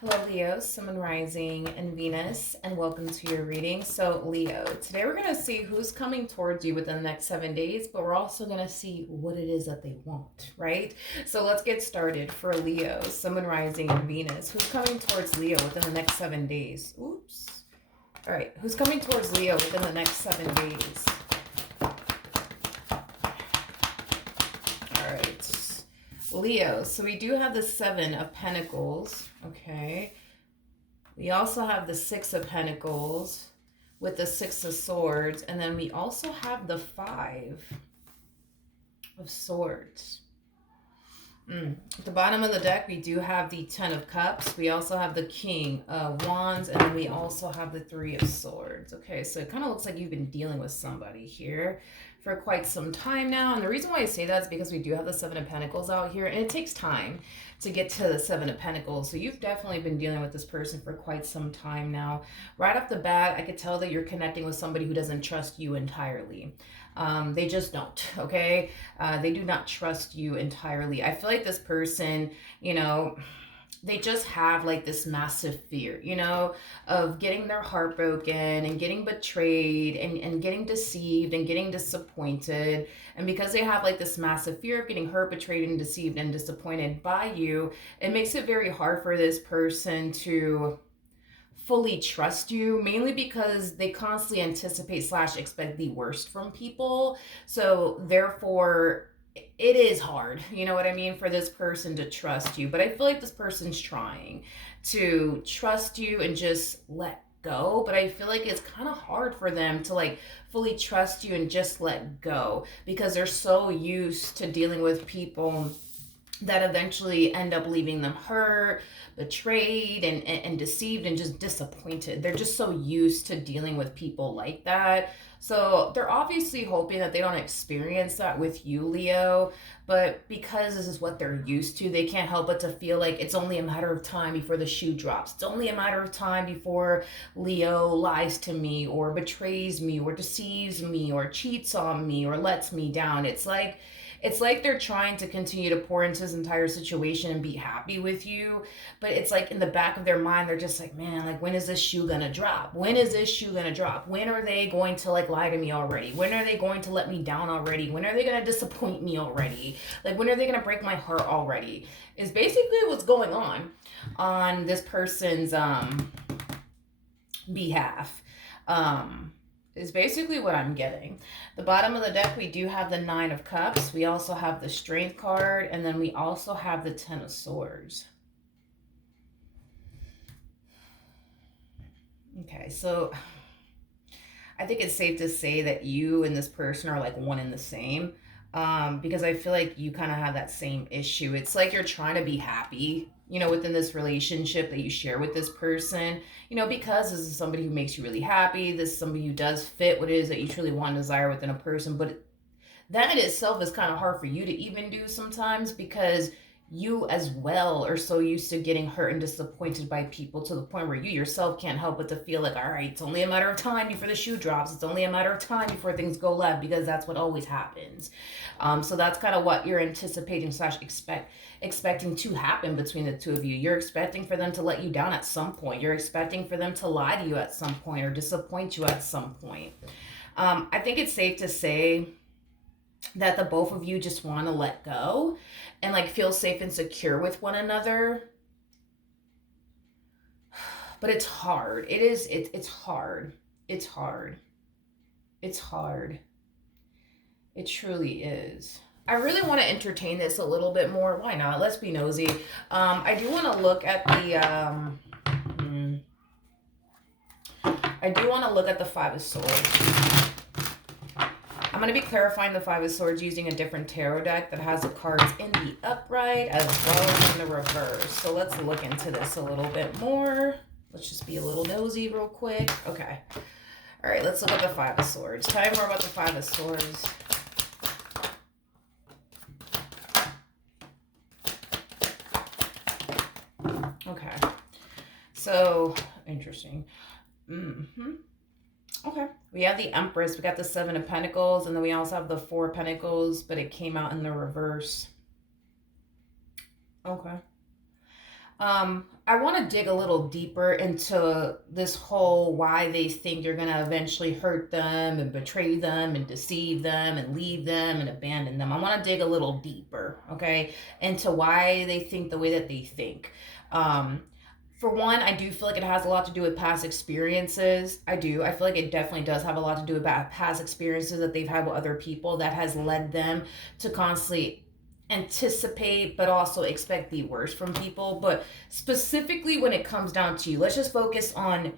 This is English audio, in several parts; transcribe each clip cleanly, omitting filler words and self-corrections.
Hello, Leo, Sun, Rising, and Venus, and welcome to your reading. So, Leo, today we're going to see who's coming towards you within the next 7 days, but we're also going to see what it is that they want, right? So, let's get started for Leo, Sun, Rising, and Venus. Who's coming towards Leo within the next 7 days? Oops. All right, who's coming towards Leo within the next 7 days? All right. Leo, so we do have the Seven of Pentacles, okay? We also have the Six of Pentacles with the Six of Swords, and then we also have the Five of Swords. At the bottom of the deck, we do have the Ten of Cups. We also have the King of Wands, and then we also have the Three of Swords. Okay, so it kind of looks like you've been dealing with somebody here for quite some time now. And the reason why I say that is because we do have the Seven of Pentacles out here, and it takes time to get to the Seven of Pentacles. So you've definitely been dealing with this person for quite some time now. Right off the bat, I could tell that you're connecting with somebody who doesn't trust you entirely. They just don't, okay? They do not trust you entirely. I feel like this person, they just have like this massive fear, of getting their heart broken and getting betrayed and getting deceived and getting disappointed. And because they have like this massive fear of getting hurt, betrayed, and deceived and disappointed by you, it makes it very hard for this person to fully trust you, mainly because they constantly anticipate / expect the worst from people. So therefore it is hard, you know what I mean, for this person to trust you. But I feel like this person's trying to trust you and just let go, but I feel like it's kind of hard for them to like fully trust you and just let go because they're so used to dealing with people that eventually end up leaving them hurt, betrayed, and deceived and just disappointed. They're just so used to dealing with people like that. So they're obviously hoping that they don't experience that with you, Leo. But because this is what they're used to, they can't help but to feel like it's only a matter of time before the shoe drops. It's only a matter of time before Leo lies to me or betrays me or deceives me or cheats on me or lets me down. It's like they're trying to continue to pour into this entire situation and be happy with you, but it's like in the back of their mind, they're just like, man, like when is this shoe gonna drop? When is this shoe gonna drop? When are they going to like lie to me already? When are they going to let me down already? When are they gonna disappoint me already? Like when are they gonna break my heart already? Is basically what's going on this person's behalf. Is basically what I'm getting. The bottom of the deck, we do have the Nine of Cups. We also have the Strength card, and then we also have the Ten of Swords. Okay, so I think it's safe to say that you and this person are like one and the same. Because I feel like you kind of have that same issue. It's like you're trying to be happy, within this relationship that you share with this person, because this is somebody who makes you really happy. This is somebody who does fit what it is that you truly want and desire within a person. But that in itself is kind of hard for you to even do sometimes because you as well are so used to getting hurt and disappointed by people to the point where you yourself can't help but to feel like, all right, it's only a matter of time before the shoe drops. It's only a matter of time before things go left because that's what always happens. So that's kind of what you're anticipating / expecting to happen between the two of you. You're expecting for them to let you down at some point. You're expecting for them to lie to you at some point or disappoint you at some point. I think it's safe to say that the both of you just want to let go and like feel safe and secure with one another, but it's hard. It's hard. It's hard. It's hard. It truly is. I really want to entertain this a little bit more. Why not? Let's be nosy. I do want to look at the Five of Swords. I'm going to be clarifying the Five of Swords using a different tarot deck that has the cards in the upright as well as in the reverse. So let's look into this a little bit more. Let's just be a little nosy real quick. Okay. All right, let's look at the Five of Swords. Tell me more about the Five of Swords. Okay. So, interesting. Okay. We have the Empress. We got the Seven of Pentacles. And then we also have the Four of Pentacles. But it came out in the reverse. Okay. I want to dig a little deeper into this whole why they think you're going to eventually hurt them and betray them and deceive them and leave them and abandon them. I want to dig a little deeper, okay, into why they think the way that they think. Um, for one, I do feel like it has a lot to do with past experiences. I do. I feel like it definitely does have a lot to do with past experiences that they've had with other people that has led them to constantly anticipate but also expect the worst from people. But specifically when it comes down to you, let's just focus on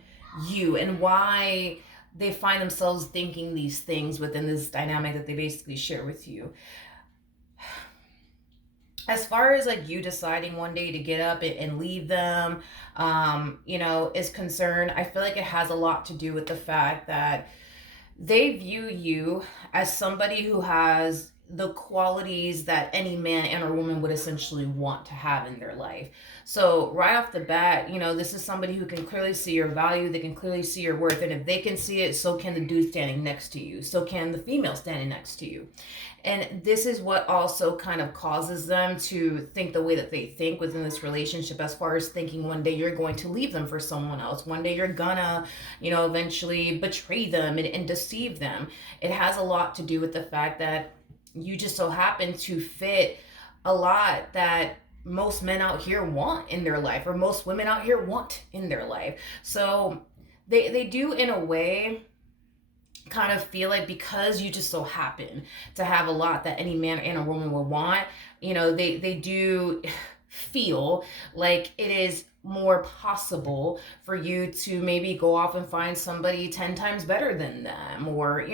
you and why they find themselves thinking these things within this dynamic that they basically share with you. As far as like you deciding one day to get up and leave them, is concerned, I feel like it has a lot to do with the fact that they view you as somebody who has the qualities that any man and or woman would essentially want to have in their life. So right off the bat, this is somebody who can clearly see your value, they can clearly see your worth, and if they can see it, so can the dude standing next to you, so can the female standing next to you. And this is what also kind of causes them to think the way that they think within this relationship, as far as thinking one day you're going to leave them for someone else. One day you're gonna, eventually betray them and deceive them. It has a lot to do with the fact that you just so happen to fit a lot that most men out here want in their life, or most women out here want in their life. So they do, in a way, kind of feel like because you just so happen to have a lot that any man and a woman would want, they do feel like it is more possible for you to maybe go off and find somebody 10 times better than them, or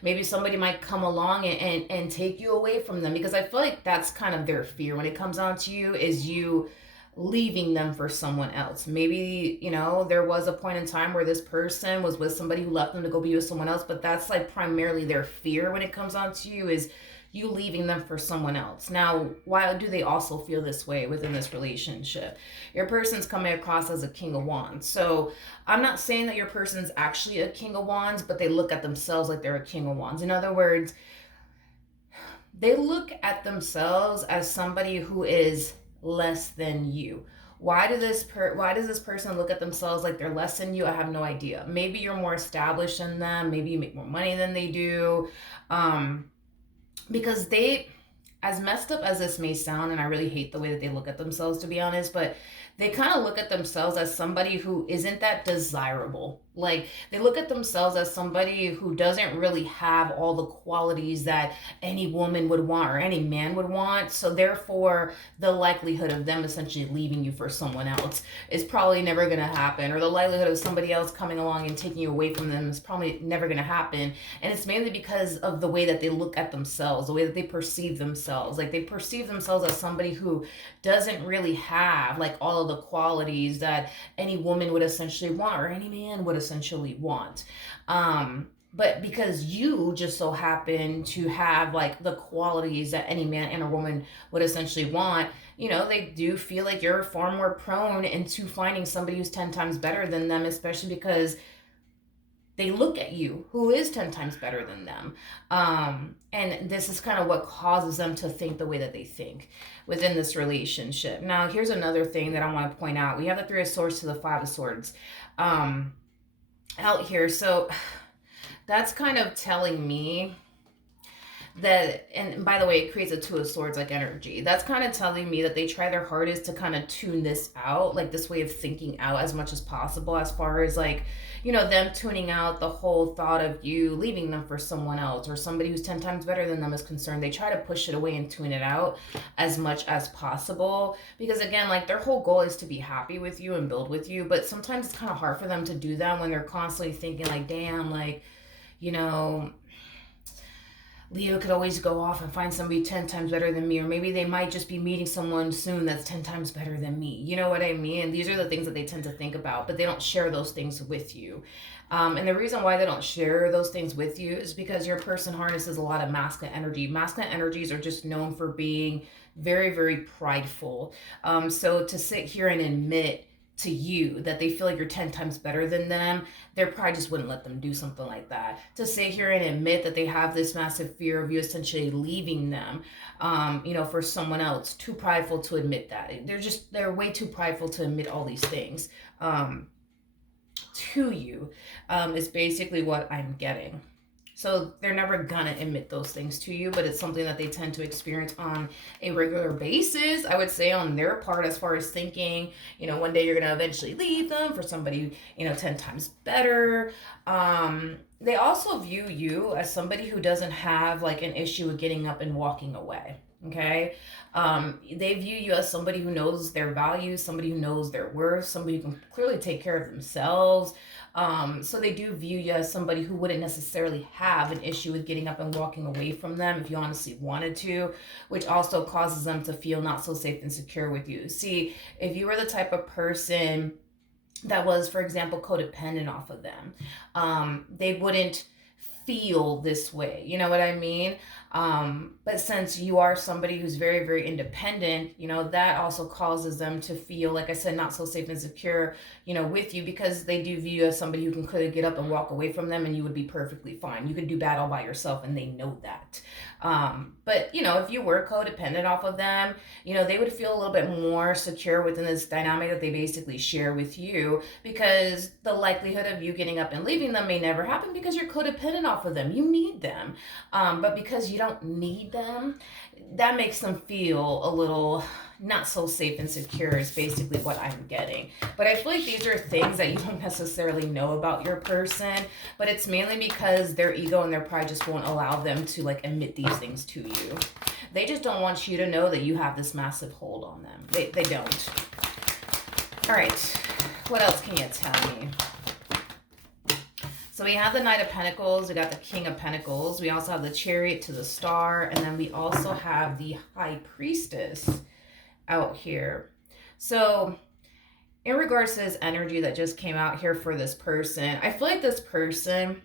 maybe somebody might come along and take you away from them, because I feel like that's kind of their fear when it comes down to you, is you leaving them for someone else. Maybe, there was a point in time where this person was with somebody who left them to go be with someone else, but that's like primarily their fear when it comes on to you, is you leaving them for someone else. Now, why do they also feel this way within this relationship? Your person's coming across as a king of wands. So I'm not saying that your person's actually a king of wands, but they look at themselves like they're a king of wands. In other words, they look at themselves as somebody who is less than you. Why does this person look at themselves like they're less than you? I have no idea. Maybe you're more established than them. Maybe you make more money than they do. Because they, as messed up as this may sound, and I really hate the way that they look at themselves, to be honest, but they kind of look at themselves as somebody who isn't that desirable. Like, they look at themselves as somebody who doesn't really have all the qualities that any woman would want or any man would want. So therefore, the likelihood of them essentially leaving you for someone else is probably never going to happen. Or the likelihood of somebody else coming along and taking you away from them is probably never going to happen. And it's mainly because of the way that they look at themselves, the way that they perceive themselves. Like, they perceive themselves as somebody who doesn't really have like all of the qualities that any woman would essentially want, or any man would essentially want. But because you just so happen to have like the qualities that any man and a woman would essentially want, they do feel like you're far more prone into finding somebody who's 10 times better than them, especially because they look at you who is 10 times better than them. And this is kind of what causes them to think the way that they think within this relationship. Now, here's another thing that I want to point out. We have the Three of Swords to the Five of Swords out here. So that's kind of telling me that, and by the way, it creates a Two of Swords like energy. That's kind of telling me that they try their hardest to kind of tune this out, like this way of thinking out as much as possible, as far as like, them tuning out the whole thought of you leaving them for someone else or somebody who's 10 times better than them is concerned. They try to push it away and tune it out as much as possible, because again, like, their whole goal is to be happy with you and build with you, but sometimes it's kind of hard for them to do that when they're constantly thinking like, damn, like, Leo could always go off and find somebody 10 times better than me, or maybe they might just be meeting someone soon that's 10 times better than me. You know what I mean? And these are the things that they tend to think about, but they don't share those things with you. And the reason why they don't share those things with you is because your person harnesses a lot of masculine energy. Masculine energies are just known for being very, very prideful. So to sit here and admit to you, that they feel like you're 10 times better than them, they probably just wouldn't let them do something like that. To sit here and admit that they have this massive fear of you essentially leaving them, for someone else, too prideful to admit that. They're way too prideful to admit all these things to you, is basically what I'm getting. So they're never gonna admit those things to you, but it's something that they tend to experience on a regular basis, I would say, on their part, as far as thinking, one day you're gonna eventually leave them for somebody, 10 times better. They also view you as somebody who doesn't have like an issue with getting up and walking away. Okay. They view you as somebody who knows their values, somebody who knows their worth, somebody who can clearly take care of themselves. So they do view you as somebody who wouldn't necessarily have an issue with getting up and walking away from them if you honestly wanted to, which also causes them to feel not so safe and secure with you. See, if you were the type of person that was, for example, codependent off of them, they wouldn't feel this way. You know what I mean? But since you are somebody who's very, very independent, that also causes them to feel, like I said, not so safe and secure, with you, because they do view you as somebody who can clearly get up and walk away from them and you would be perfectly fine. You could do battle by yourself and they know that. But if you were codependent off of them, they would feel a little bit more secure within this dynamic that they basically share with you, because the likelihood of you getting up and leaving them may never happen because you're codependent off of them. You need them. But because you don't need them, that makes them feel a little not so safe and secure, is basically what I'm getting. But I feel like these are things that you don't necessarily know about your person, but it's mainly because their ego and their pride just won't allow them to like admit these things to you. They just don't want you to know that you have this massive hold on them. They don't. All right, what else can you tell me? So we have the Knight of Pentacles, we got the King of Pentacles, we also have the Chariot to the Star, and then we also have the High Priestess out here. So in regards to this energy that just came out here for this person, I feel like this person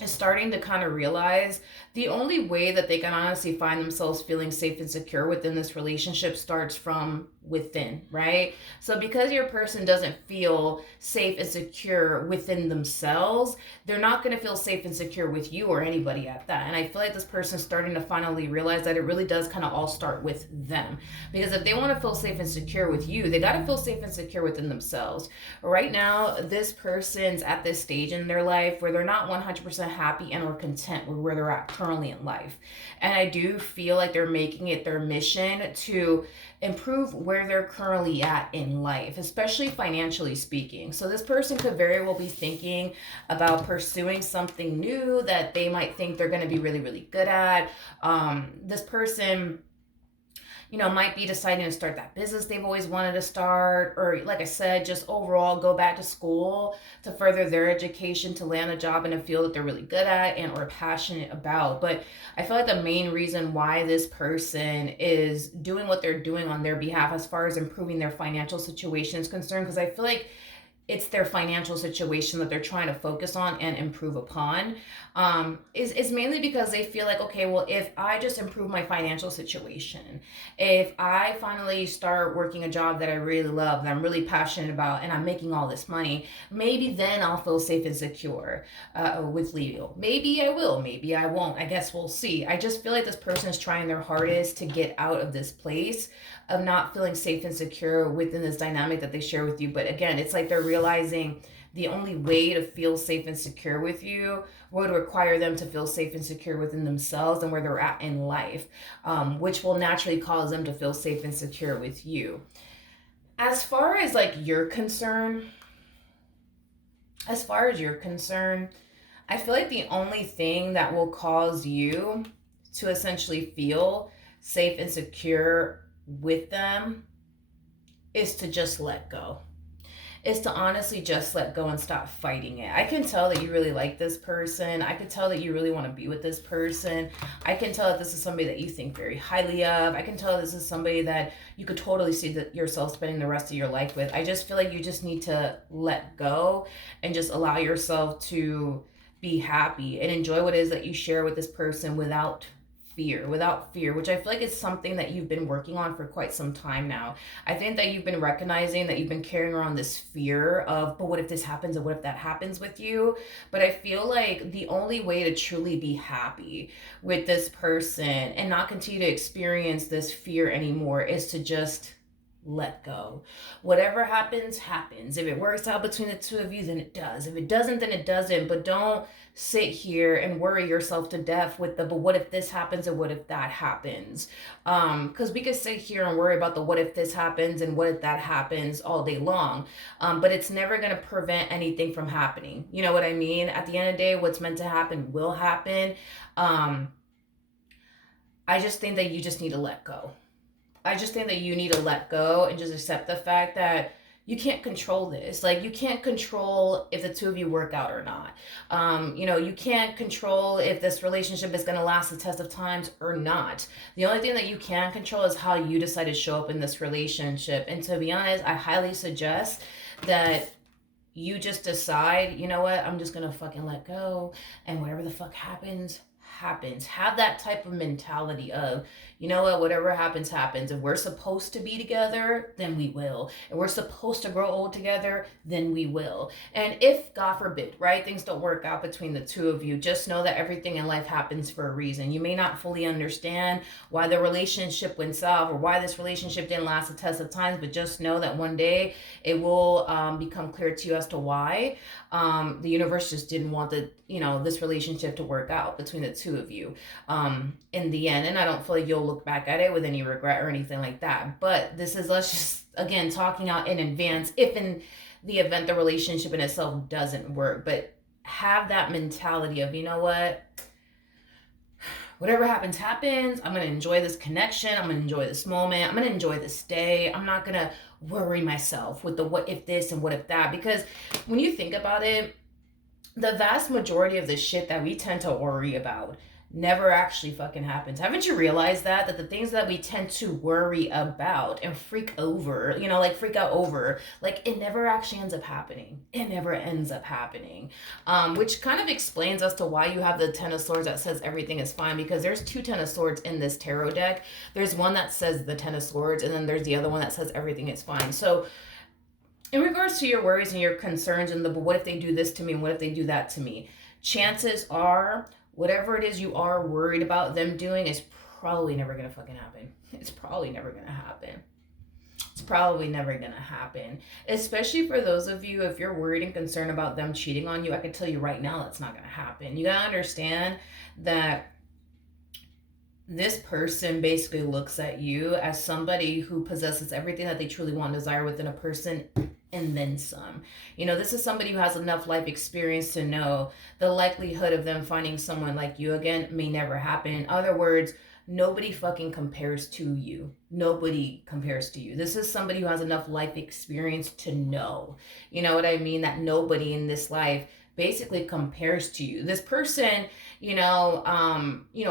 is starting to kind of realize the only way that they can honestly find themselves feeling safe and secure within this relationship starts from within, right? So because your person doesn't feel safe and secure within themselves, they're not going to feel safe and secure with you or anybody at that. And I feel like this person's starting to finally realize that it really does kind of all start with them. Because if they want to feel safe and secure with you, they got to feel safe and secure within themselves. Right now, this person's at this stage in their life where they're not 100% happy and or content with where they're at currently in life. And I do feel like they're making it their mission to improve where they're currently at in life, especially financially speaking. So this person could very well be thinking about pursuing something new that they might think they're going to be really, really good at. This person might be deciding to start that business they've always wanted to start, or like I said, just overall go back to school to further their education, to land a job in a field that they're really good at and or passionate about. But I feel like the main reason why this person is doing what they're doing on their behalf as far as improving their financial situation is concerned, because I feel like it's their financial situation that they're trying to focus on and improve upon, is mainly because they feel like, okay, well, if I just improve my financial situation, if I finally start working a job that I really love, that I'm really passionate about, and I'm making all this money, maybe then I'll feel safe and secure with Leo. Maybe I will, maybe I won't. I guess we'll see. I just feel like this person is trying their hardest to get out of this place of not feeling safe and secure within this dynamic that they share with you. But again, it's like they're realizing the only way to feel safe and secure with you would require them to feel safe and secure within themselves and where they're at in life, which will naturally cause them to feel safe and secure with you. As far as you're concerned, I feel like the only thing that will cause you to essentially feel safe and secure with them is to just let go. Is to honestly just let go and stop fighting it. I can tell that you really like this person. I can tell that you really want to be with this person. I can tell that this is somebody that you think very highly of. I can tell this is somebody that you could totally see yourself spending the rest of your life with. I just feel like you just need to let go and just allow yourself to be happy and enjoy what it is that you share with this person without fear, which I feel like is something that you've been working on for quite some time now. I think that you've been recognizing that you've been carrying around this fear of, but what if this happens and what if that happens with you? But I feel like the only way to truly be happy with this person and not continue to experience this fear anymore is to just let go. Whatever happens, happens. If it works out between the two of you, then it does. If it doesn't, then it doesn't. But don't sit here and worry yourself to death with the, but what if this happens and what if that happens? Because we could sit here and worry about the what if this happens and what if that happens all day long. But it's never going to prevent anything from happening. You know what I mean? At the end of the day, what's meant to happen will happen. I just think that you just need to let go. I just think that you need to let go and just accept the fact that you can't control this. Like, you can't control if the two of you work out or not. You can't control if this relationship is going to last the test of times or not. The only thing that you can control is how you decide to show up in this relationship. And to be honest, I highly suggest that you just decide, you know what, I'm just going to fucking let go. And whatever the fuck happens, happens. Have that type of mentality of, you know what, whatever happens, happens. If we're supposed to be together, then we will. If we're supposed to grow old together, then we will. And if, God forbid, right, things don't work out between the two of you, just know that everything in life happens for a reason. You may not fully understand why the relationship went south or why this relationship didn't last the test of times, but just know that one day it will become clear to you as to why. The universe just didn't want this relationship to work out between the two of you in the end. And I don't feel like you'll look back at it with any regret or anything like that. But this is, let's just, again, talking out in advance, if in the event the relationship in itself doesn't work. But have that mentality of, you know what, whatever happens, happens. I'm going to enjoy this connection. I'm going to enjoy this moment. I'm going to enjoy this day. I'm not going to worry myself with the what if this and what if that. Because when you think about it, the vast majority of the shit that we tend to worry about never actually fucking happens. Haven't you realized that the things that we tend to worry about and freak out over, like, it never actually ends up happening. It never ends up happening. Which kind of explains as to why you have the Ten of Swords that says everything is fine, because there's two Ten of Swords in this tarot deck. There's one that says the Ten of Swords, and then there's the other one that says everything is fine. So in regards to your worries and your concerns and but what if they do this to me and what if they do that to me, chances are whatever it is you are worried about them doing is probably never going to fucking happen. It's probably never going to happen. It's probably never going to happen. Especially for those of you, if you're worried and concerned about them cheating on you, I can tell you right now that's not going to happen. You got to understand that this person basically looks at you as somebody who possesses everything that they truly want and desire within a person, and then some. This is somebody who has enough life experience to know the likelihood of them finding someone like you again may never happen. In other words, nobody fucking compares to you. Nobody compares to you. This is somebody who has enough life experience to know, you know what I mean, that nobody in this life basically compares to you. This person,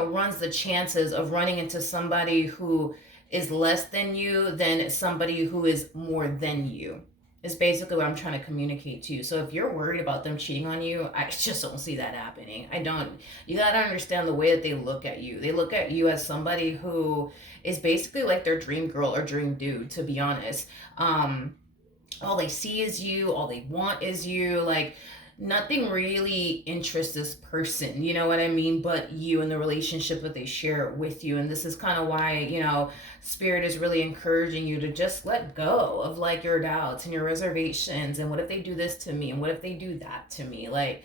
runs the chances of running into somebody who is less than you than somebody who is more than you. Is basically what I'm trying to communicate to you. So if you're worried about them cheating on you, I just don't see that happening. I don't. You gotta understand the way that they look at you. They look at you as somebody who is basically like their dream girl or dream dude, to be honest. All they see is you. All they want is you. Like, nothing really interests this person, you know what I mean, but you and the relationship that they share with you. And this is kind of why, Spirit is really encouraging you to just let go of, like, your doubts and your reservations and what if they do this to me and what if they do that to me. Like,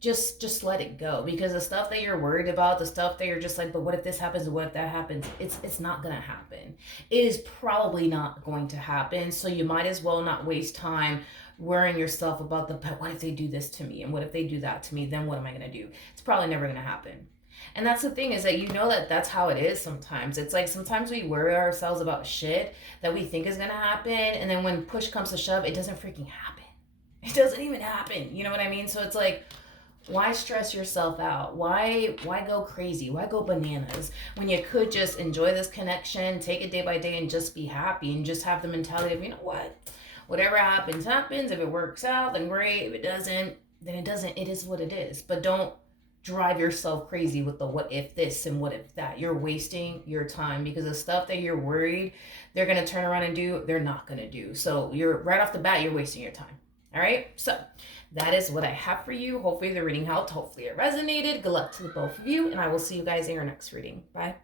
just let it go, because the stuff that you're worried about, the stuff that you're just like, but what if this happens and what if that happens, it's not gonna happen. It is probably not going to happen. So you might as well not waste time worrying yourself about but what if they do this to me and what if they do that to me, then what am I gonna do? It's probably never gonna happen. And that's the thing, is that that's how it is sometimes. It's like sometimes we worry ourselves about shit that we think is gonna happen, and then when push comes to shove, it doesn't freaking happen. It doesn't even happen. You know what I mean? So it's like, why stress yourself out? Why go crazy? Why go bananas when you could just enjoy this connection, take it day by day, and just be happy and just have the mentality of, you know what? Whatever happens. If it works out, then great. If it doesn't, then it doesn't. It is what it is. But don't drive yourself crazy with the what if this and what if that. You're wasting your time, because the stuff that you're worried they're going to turn around and do, they're not going to do. So you're right off the bat, you're wasting your time. All right. So that is what I have for you. Hopefully the reading helped. Hopefully it resonated. Good luck to the both of you. And I will see you guys in your next reading. Bye.